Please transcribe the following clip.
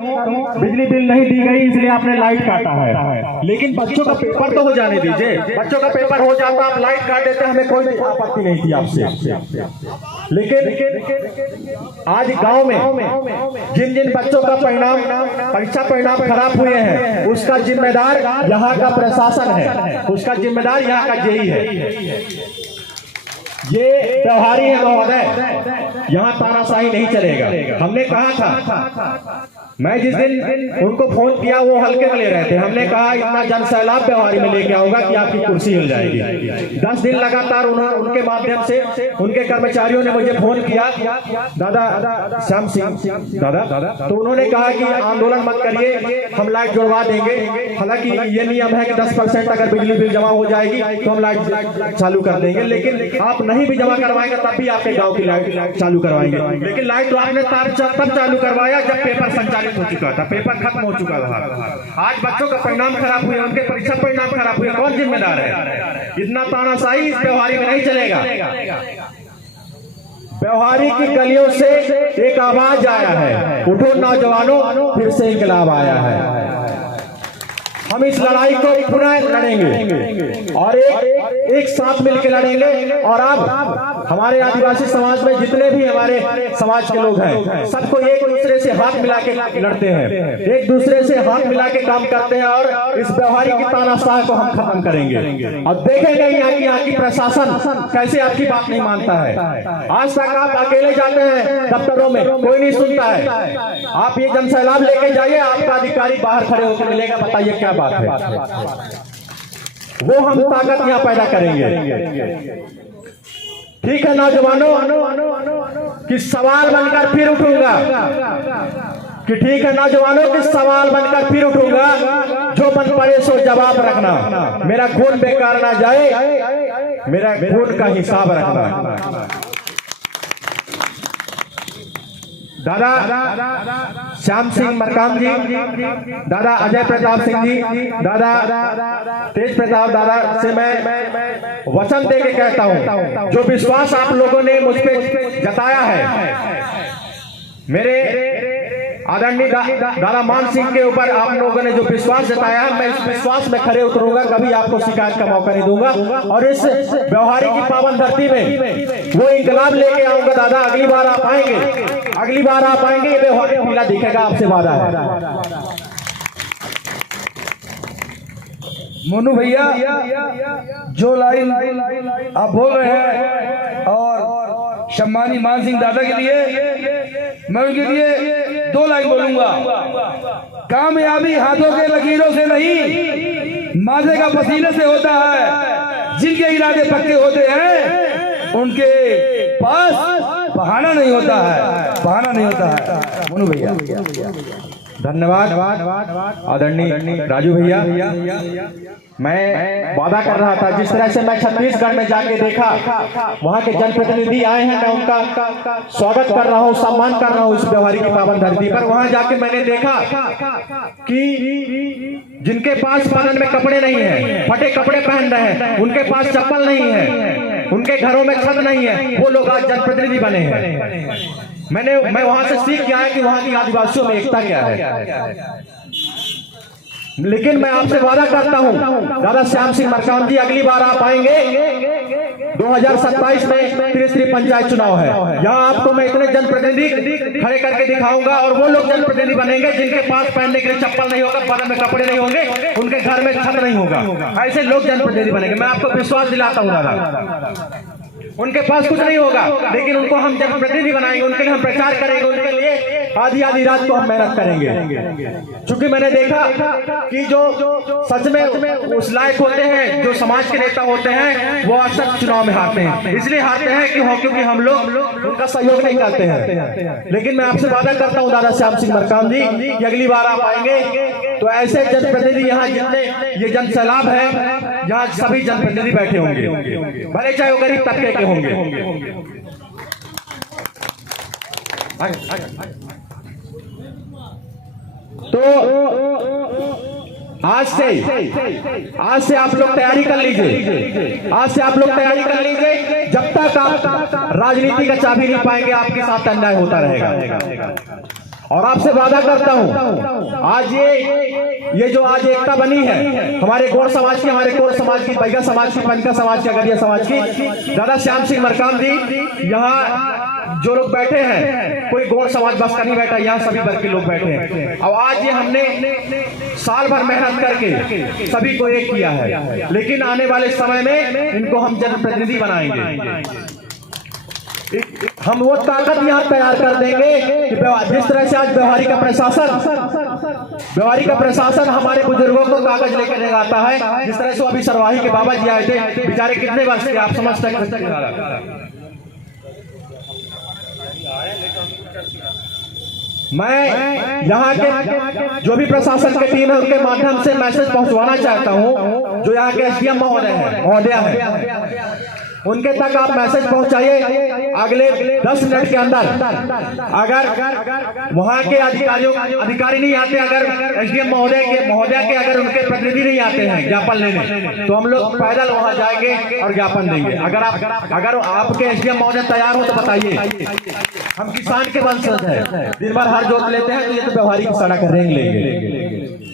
बिजली बिल नहीं दी गई इसलिए आपने लाइट काटा है, लेकिन बच्चों का पेपर तो हो जाने दीजिए। बच्चों का पेपर हो जाता, आप लाइट काट देते, हमें कोई आपत्ति नहीं थी आपसे। लेकिन आज गांव में जिन जिन बच्चों का परीक्षा परिणाम खराब हुए हैं, उसका जिम्मेदार यहाँ का प्रशासन है, उसका जिम्मेदार यहाँ का जेई है। ये व्यवहारी है महोदय, यहाँ तानाशाही नहीं चलेगा। हमने कहा था, मैं जिस दिन उनको फोन किया वो हल्के में ले रहे थे, हमने कहा इतना जन सैलाब व्यवहारी में लेके आऊंगा कि आपकी कुर्सी हिल जाएगी। 10 दिन लगातार उनके माध्यम से उनके कर्मचारियों ने मुझे फोन किया, दादा श्याम सिंह दादा, तो उन्होंने कहा कि आंदोलन मत करिए, हम लाइट जुड़वा देंगे। हालांकि ये नियम है कि 10% अगर बिजली बिल जमा हो जाएगी तो हम लाइट चालू कर देंगे, लेकिन आप नहीं भी जमा करवाएंगे तब भी आपके गाँव की लाइट चालू करवाएंगे। लेकिन लाइट तो आपने तब चालू करवाया जब पेपर संचालित हो चुका था, पेपर खत्म हो चुका था। आज बच्चों का परिणाम खराब हुए, उनके परीक्षा परिणाम खराब हुए, कौन जिम्मेदार है? इतना तानाशाही इस व्यवहारी में नहीं चलेगा। व्यवहारी की गलियों से एक आवाज आया है, उठो नौजवानों, फिर से इंकलाब आया है। हम इस लड़ाई को पुनः लड़ेंगे और एक साथ मिलकर लड़ेंगे। और अब हमारे आदिवासी समाज में जितने भी हमारे समाज के लोग हैं, सबको एक दूसरे से हाथ मिला के लड़ते हैं, एक दूसरे से हाथ मिला के काम करते हैं और इस व्यवहारी की तानाशाही को हम खत्म करेंगे। और देखेंगे यहाँ की प्रशासन कैसे आपकी बात नहीं मानता है। आज तक आप अकेले जाते हैं दफ्तरों में, कोई नहीं सुनता है। आप ये जन सैलाब लेके जाइए, आपका अधिकारी बाहर खड़े होकर मिलेगा, बताइए क्या बात है। वो हम ताकत यहाँ पैदा करेंगे। ठीक है नौजवानों, कि सवाल बनकर फिर उठूंगा, कि ठीक है नौजवानों, कि सवाल बनकर फिर उठूंगा, जो बन पड़े सो जवाब रखना, मेरा खून बेकार ना जाए, मेरा खून का हिसाब रखना। दादा श्याम सिंह मरकाम जी, दादा अजय प्रताप सिंह जी, दादा तेज प्रताप दादा से मैं वचन दे के कहता हूं, जो विश्वास आप लोगों ने मुझ पे जताया है, मेरे आदरणीय दादा मान सिंह के ऊपर आप लोगों ने जो विश्वास जताया है, मैं इस विश्वास में खड़े उतरूंगा, कभी आपको शिकायत का मौका नहीं दूंगा। और इस व्यवहारी की पावन धरती में वो इंकलाब लेके आऊंगा। दादा अगली बार आप आएंगे, अगली बार आप आएंगे, ये व्यवहारी पीला दिखेगा, आपसे वादा है। मोनू भैया, जो लाइन आप बोल रहे हैं और सम्मानी मान सिंह दादा के लिए, मैं उनके लिए 2 लाइन बोलूंगा। कामयाबी हाथों के लकीरों से नहीं, माथे का पसीने से होता है। जिनके इरादे पक्के होते हैं, उनके पास बहाना नहीं होता है, बहाना नहीं होता है। मोनू भैया धन्यवाद। आदरणीय राजू भैया, मैं वादा कर रहा था, जिस तरह से मैं छत्तीसगढ़ में जाके देखा, वहाँ के जनप्रतिनिधि आए हैं, मैं उनका स्वागत कर रहा हूँ, सम्मान कर रहा हूँ इस व्यवहारी की पावन धरती पर। वहाँ जाके मैंने देखा कि जिनके पास बदन में कपड़े नहीं है, फटे कपड़े पहन रहे हैं, उनके पास चप्पल नहीं है, उनके घरों में छत नहीं है, वो लोग आज जनप्रतिनिधि बने हैं। मैं वहां से सीख के आया कि वहां की आदिवासियों में एकता क्या है। लेकिन मैं आपसे वादा करता हूं, दादा श्याम सिंह मरकाम जी, अगली बार आप आएंगे, 2027 में त्रिस्तरीय पंचायत चुनाव है, यहाँ आपको मैं इतने जनप्रतिनिधि खड़े करके दिखाऊंगा, और वो लोग जनप्रतिनिधि बनेंगे जिनके पास पहनने के लिए चप्पल नहीं होगा, बदन में कपड़े नहीं होंगे, उनके घर में छत नहीं होगा। ऐसे लोग जनप्रतिनिधि बनेंगे, मैं आपको विश्वास दिलाता हूँ दादा। उनके पास कुछ नहीं होगा, लेकिन उनको हम जनप्रतिनिधि बनाएंगे, उनके लिए हम प्रचार करेंगे, उनके लिए आधी रात को हम मेहनत करेंगे। क्योंकि मैंने देखा कि जो सच में उस लायक होते हैं, जो समाज के नेता होते हैं, वो अक्सर चुनाव में हारते हैं। इसलिए हारते हैं क्योंकि हम लोग उनका सहयोग नहीं करते हैं। लेकिन मैं आपसे वादा करता हूँ दादा श्याम सिंह मरकाम जी, कि अगली बार आप आएंगे तो ऐसे जनप्रतिनिधि, यहाँ जितने ये जन सैलाब है, यहाँ सभी जनप्रतिनिधि बैठे होंगे, भले चाहे वो गरीब तबके के होंगे। तो आज से आप लोग तैयारी कर लीजिए, आज से आप लोग तैयारी कर लीजिए। जब तक आप राजनीति का चाबी नहीं पाएंगे, आपके साथ अन्याय होता रहेगा। और आपसे वादा करता हूं, आज ये जो आज एकता बनी है हमारे गौड़ समाज की, हमारे गौड़ समाज की, बैगा समाज की, पनका समाज की, अगरिया समाज की, दादा श्याम सिंह मरकाम जी, यहाँ जो लोग बैठे हैं कोई गौड़ समाज बस का नहीं बैठा, यहाँ सभी वर्ग के लोग बैठे हैं। और आज ये हमने साल भर मेहनत करके सभी को एक किया है, लेकिन आने वाले समय में इनको हम जनप्रतिनिधि बनाएंगे। हम वो ताकत यहाँ तैयार कर देंगे कि जिस तरह से आज व्यवहारी का प्रशासन हमारे बुजुर्गों को कागज लेकर नहीं आता है, जिस तरह से अभी सरवाही के बाबा जी आए थे, बेचारे कितने वर्ष के आप समझ सकते हैं। मैं यहाँ के जो भी प्रशासन की टीम है उनके माध्यम से मैसेज पहुंचवाना चाहता हूं, जो यहाँ के एसडीएम महोदया है उनके तक आप मैसेज पहुंचाइए। अगले 10 मिनट के अंदर अगर वहां के अधिकारी नहीं आते, अगर एसडीएम महोदया के अगर उनके प्रतिनिधि नहीं आते हैं ज्ञापन लेने, तो हम लोग पैदल वहां जाएंगे और ज्ञापन देंगे। अगर आपके एसडीएम महोदय तैयार हो तो बताइए। हम किसान के वंशज हैं, दिन भर हर जोत लेते हैं, तो ये तो व्यवहारिक सड़क रेंग लेंगे।